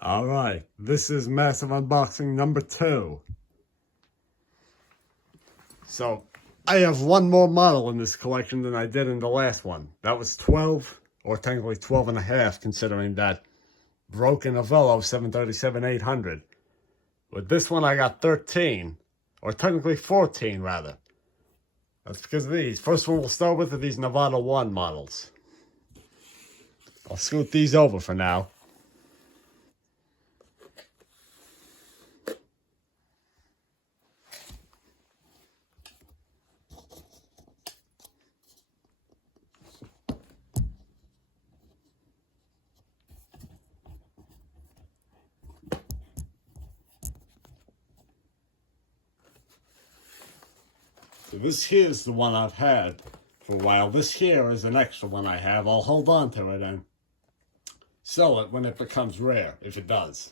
Alright, this is massive unboxing number 2. So, I have one more model in this collection than I did in the last one. That was 12, or technically 12 and a half, considering that broken Avello 737-800. With this one I got 13, or technically 14 rather. That's because of these. First one we'll start with are these Nevada 1 models. I'll scoot these over for now. So this here is the one I've had for a while. This here is an extra one I have. I'll hold on to it and sell it when it becomes rare, if it does.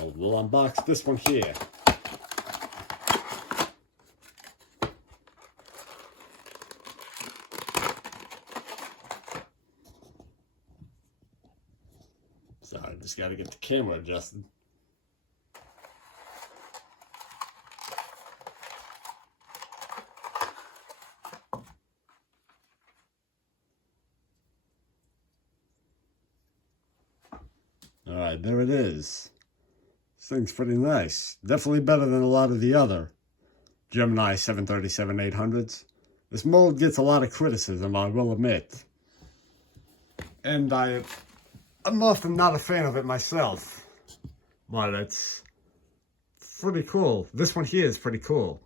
We'll unbox this one here. Sorry, just gotta get the camera adjusted. Alright, there it is. This thing's pretty nice. Definitely better than a lot of the other Gemini 737-800s. This mold gets a lot of criticism, I will admit. And I'm often not a fan of it myself. But it's pretty cool. This one here is pretty cool.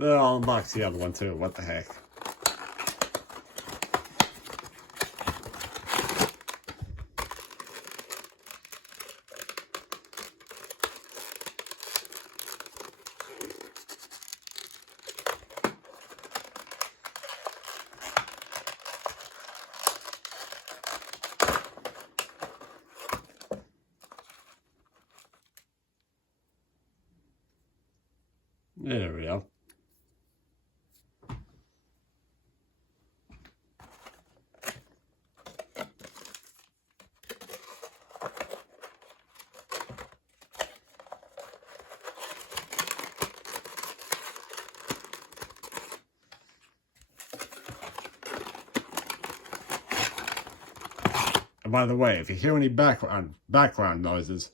I'll unbox the other one too, what the heck. There we go. And by the way, if you hear any background noises,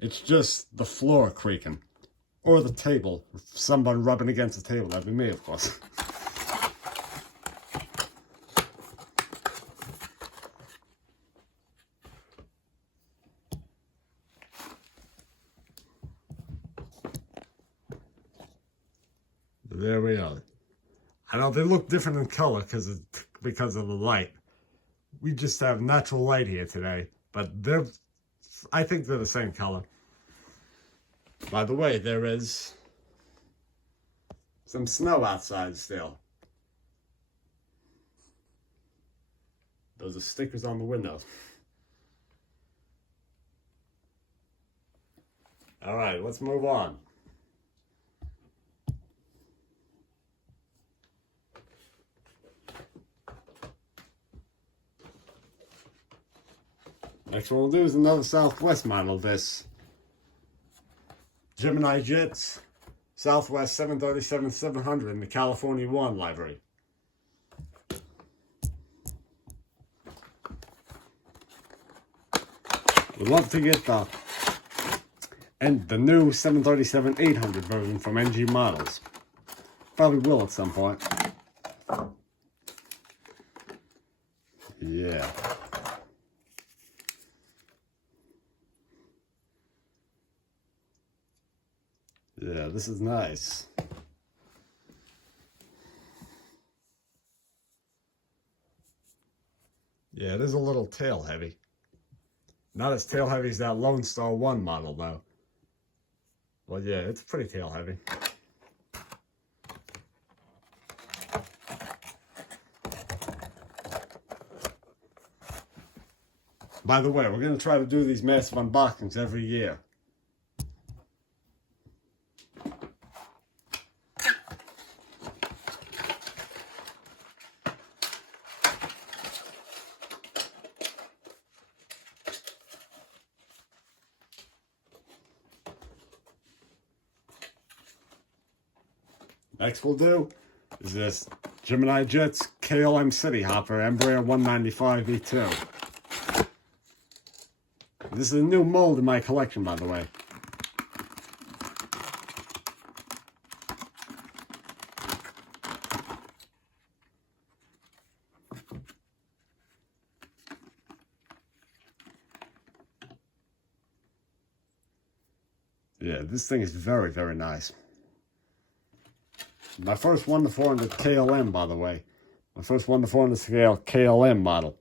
it's just the floor creaking. Or the table. Someone rubbing against the table. That'd be me, of course. There we are. I know they look different in color because of the light. We just have natural light here today, but I think they're the same color. By the way, there is some snow outside still. Those are stickers on the window. All right, let's move on. Next one we'll do is another Southwest model, this Gemini Jets Southwest 737-700 in the California 1 library. We'd love to get the new 737-800 version from NG Models. Probably will at some point. Yeah. Yeah, this is nice. Yeah, it is a little tail heavy. Not as tail heavy as that Lone Star 1 model, though. Well, yeah, it's pretty tail heavy. By the way, we're going to try to do these massive unboxings every year. Next we'll do is this Gemini Jets KLM City Hopper Ember 195 V2. This is a new mold in my collection, by the way. Yeah, this thing is very, very nice. My first 1-400 KLM, by the way. My first 1-400 scale KLM model.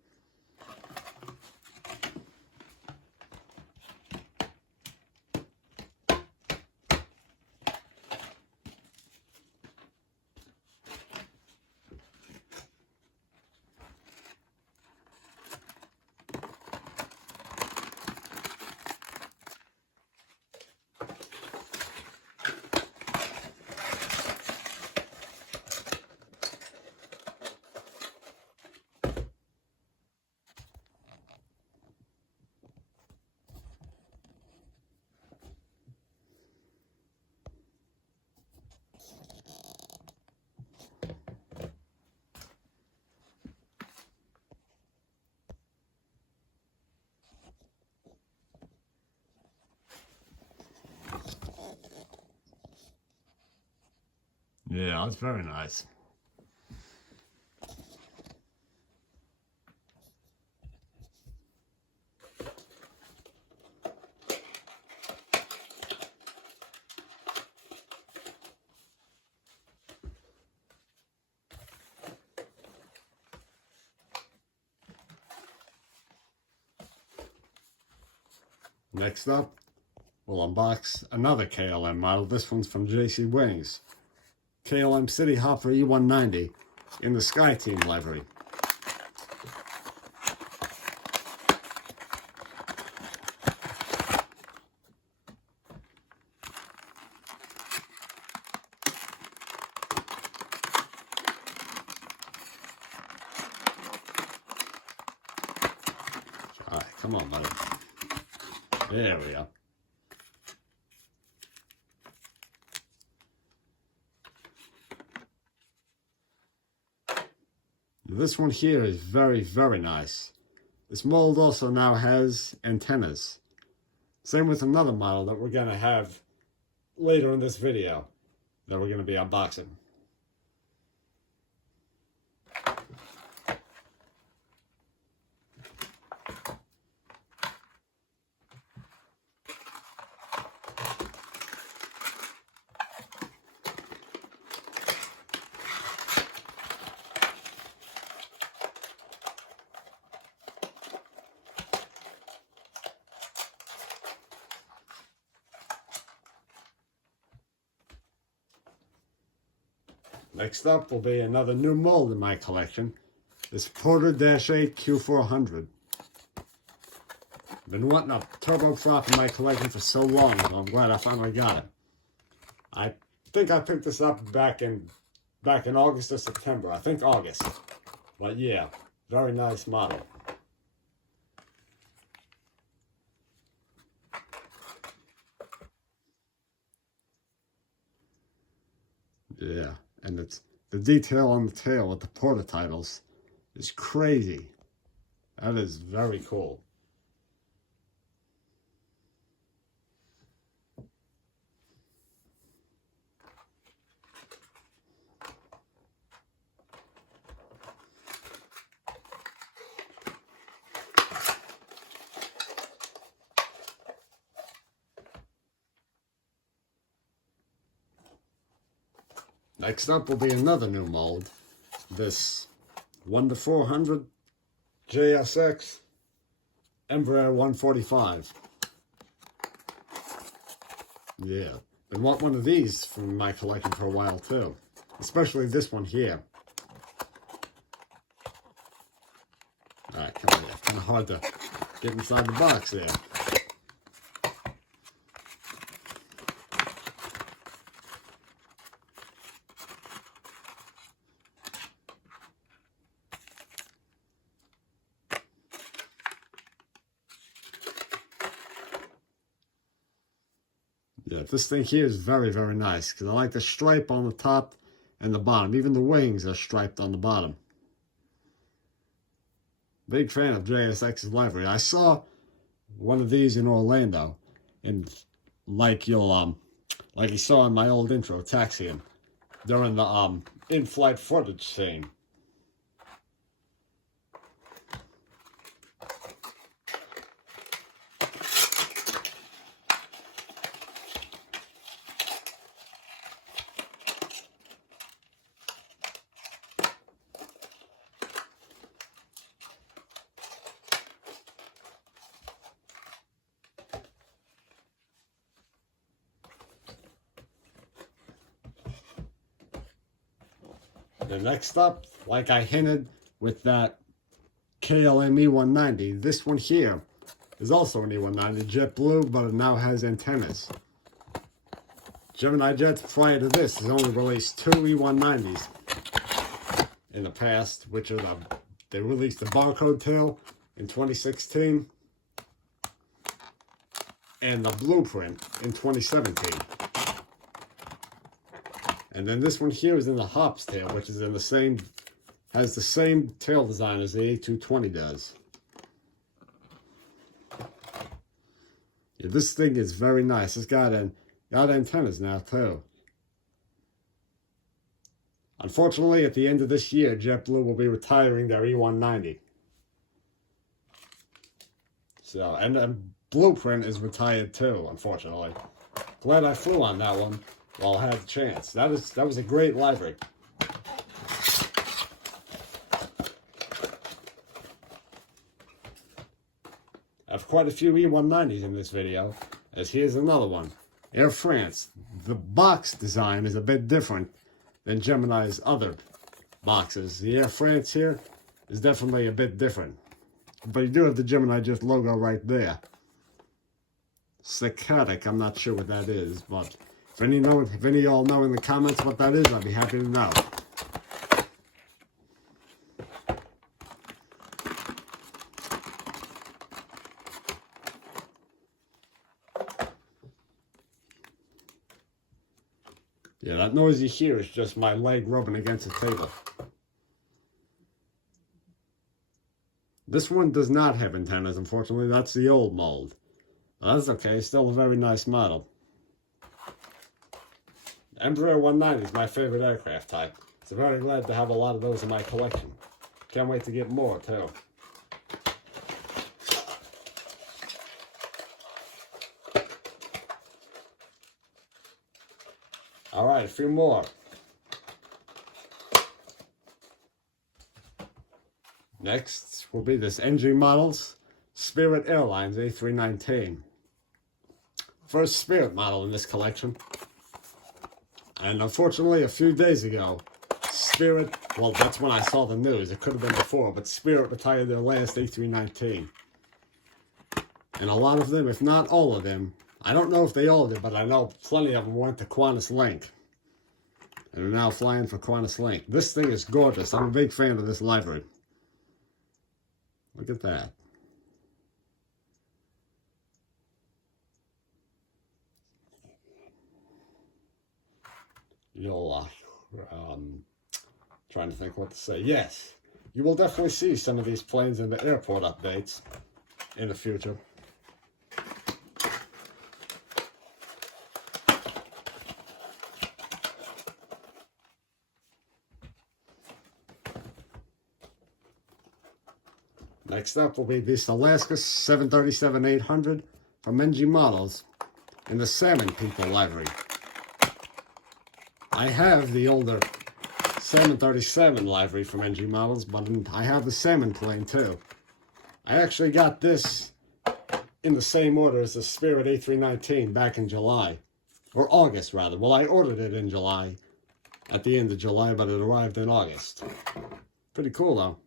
Yeah, that's very nice. Next up, we'll unbox another KLM model. This one's from JC Wings. KLM City Hopper E190 in the Sky Team livery. All right, come on, buddy. There we go. This one here is very, very nice. This mold also now has antennas. Same with another model that we're going to have later in this video that we're going to be unboxing. Next up will be another new mold in my collection. This Porter-8 Q400. Been wanting a turboprop in my collection for so long, so I'm glad I finally got it. I think I picked this up back in August or September. I think August. But yeah, very nice model. Yeah. And it's the detail on the tail with the Porter titles is crazy. That is very cool. Next up will be another new mold. This 1-400 JSX Ember 145. Yeah, been want one of these from my collection for a while too, especially this one here. Alright, come on, it's kind of hard to get inside the box there. Yeah, this thing here is very, very nice because I like the stripe on the top and the bottom. Even the wings are striped on the bottom. Big fan of JSX's livery. I saw one of these in Orlando, and like you saw in my old intro, taxiing during the in-flight footage scene. The next up, like I hinted with that KLM E190, this one here is also an E190, jet blue, but it now has antennas. Gemini Jets prior to this has only released 2 E190s in the past, which are they released the barcode tail in 2016 and the blueprint in 2017. And then this one here is in the hops tail, which is in the same, has the same tail design as the A220 does. Yeah, this thing is very nice. It's got antennas now too. Unfortunately, at the end of this year, JetBlue will be retiring their E190. So, and Blueprint is retired too, unfortunately. Glad I flew on that one while I had the chance. That was a great livery. I have quite a few E190s in this video, as here's another one. Air France. The box design is a bit different than Gemini's other boxes. The Air France here is definitely a bit different. But you do have the Gemini Jet logo right there. Psychotic, I'm not sure what that is, but if any of y'all know in the comments what that is, I'd be happy to know. Yeah, that noise you hear is just my leg rubbing against the table. This one does not have antennas, unfortunately. That's the old mold. That's okay, still a very nice model. Ember 190 is my favorite aircraft type. So very glad to have a lot of those in my collection. Can't wait to get more too. Alright, a few more. Next will be this NG Models Spirit Airlines A319. First Spirit model in this collection. And unfortunately, a few days ago, Spirit, well, that's when I saw the news. It could have been before, but Spirit retired their last A319. And a lot of them, if not all of them, I don't know if they all did, but I know plenty of them went to Qantas Link. And are now flying for Qantas Link. This thing is gorgeous. I'm a big fan of this livery. Look at that. You'll, trying to think what to say. Yes, you will definitely see some of these planes in the airport updates in the future. Next up will be this Alaska 737-800 from NG Models in the Salmon People livery. I have the older 737 livery from NG Models, but I have the salmon plane too. I actually got this in the same order as the Spirit A319 back in July. Or August, rather. Well, I ordered it in July, at the end of July, but it arrived in August. Pretty cool, though.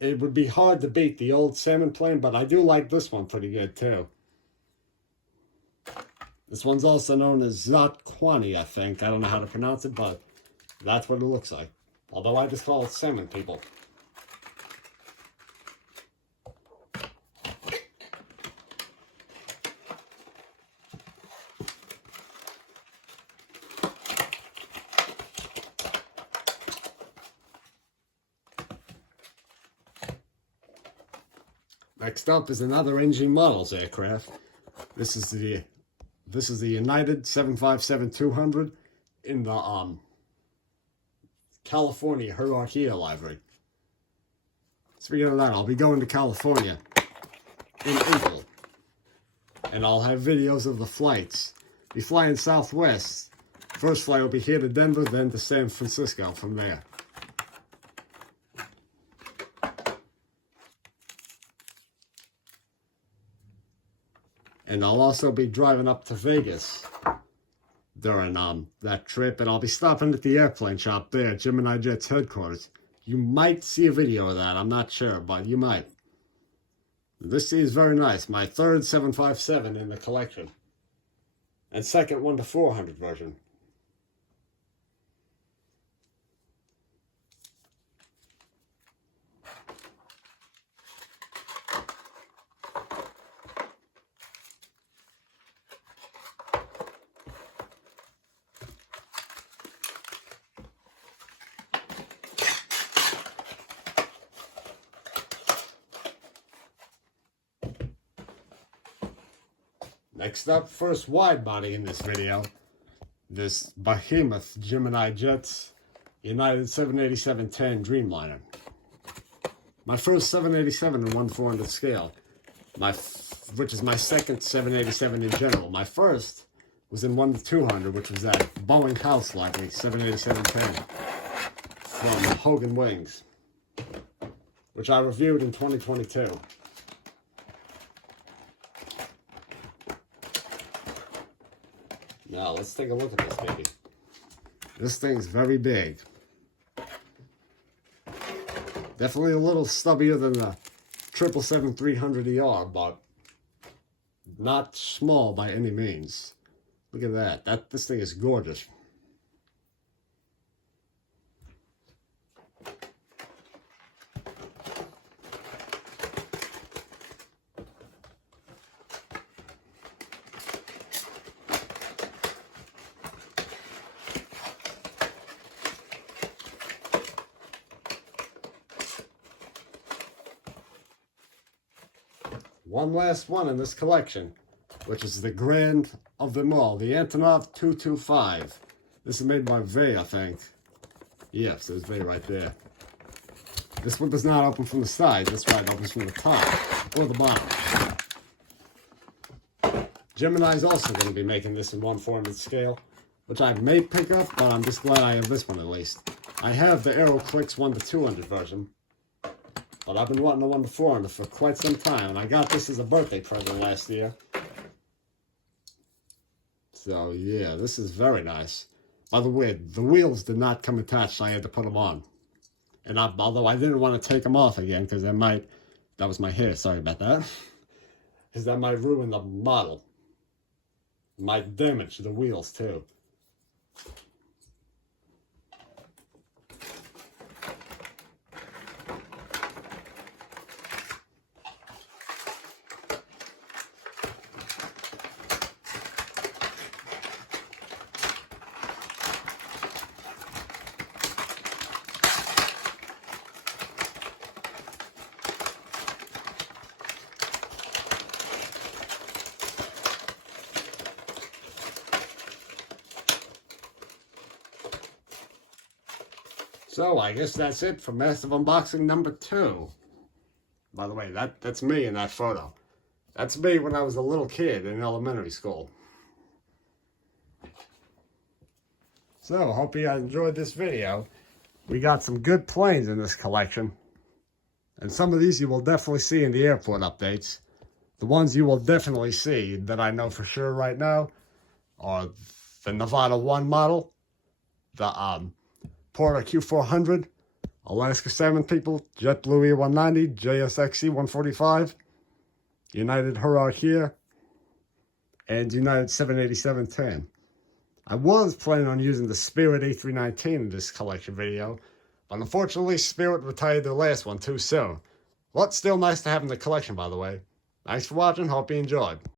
It would be hard to beat the old salmon plane, but I do like this one pretty good, too. This one's also known as Zotquani, I think. I don't know how to pronounce it, but that's what it looks like. Although I just call it salmon, people. Next up is another NG Models aircraft. This is the United 757-200 in the California Hierarchia livery. Speaking of that, I'll be going to California in April, and I'll have videos of the flights. Be flying Southwest. First flight will be here to Denver, then to San Francisco from there. And I'll also be driving up to Vegas during that trip, and I'll be stopping at the airplane shop there, Gemini Jets headquarters. You might see a video of that, I'm not sure, but you might. This is very nice. My third 757 in the collection. And second 1-400 version. Next up, first wide body in this video, this behemoth Gemini Jets United 787-10 Dreamliner. My first 787 in 1/400 scale, which is my second 787 in general. My first was in 1-200, which was that Boeing house livery 787-10 from Hogan Wings, which I reviewed in 2022. Now, let's take a look at this baby. This thing's very big. Definitely a little stubbier than the 777-300ER, but not small by any means. Look at that. This thing is gorgeous. One last one in this collection, which is the grand of them all, the Antonov 225. This is made by Vey, I think. Yes, there's Vey right there. This one does not open from the sides. That's right, it opens from the top or the bottom. Gemini's also going to be making this in 1/400 scale, which I may pick up, but I'm just glad I have this one at least. I have the Aeroclix 1-200 version, but I've been wanting a 1-400 for quite some time, and I got this as a birthday present last year. So yeah, this is very nice. By the way, the wheels did not come attached, so I had to put them on. And although I didn't want to take them off again, because that was my hair, sorry about that. Because that might ruin the model. Might damage the wheels too. So I guess that's it for Massive Unboxing number 2. By the way, that's me in that photo. That's me when I was a little kid in elementary school. So, hope you guys enjoyed this video. We got some good planes in this collection. And some of these you will definitely see in the airport updates. The ones you will definitely see that I know for sure right now are the Nevada 1 model, the Porter Q400, Alaska Salmon People, JetBlue E190, JSX E145, United Hurricane, and United 787-10. I was planning on using the Spirit A319 in this collection video, but unfortunately Spirit retired their last one too soon. Well, it's still nice to have in the collection, by the way. Thanks for watching, hope you enjoyed.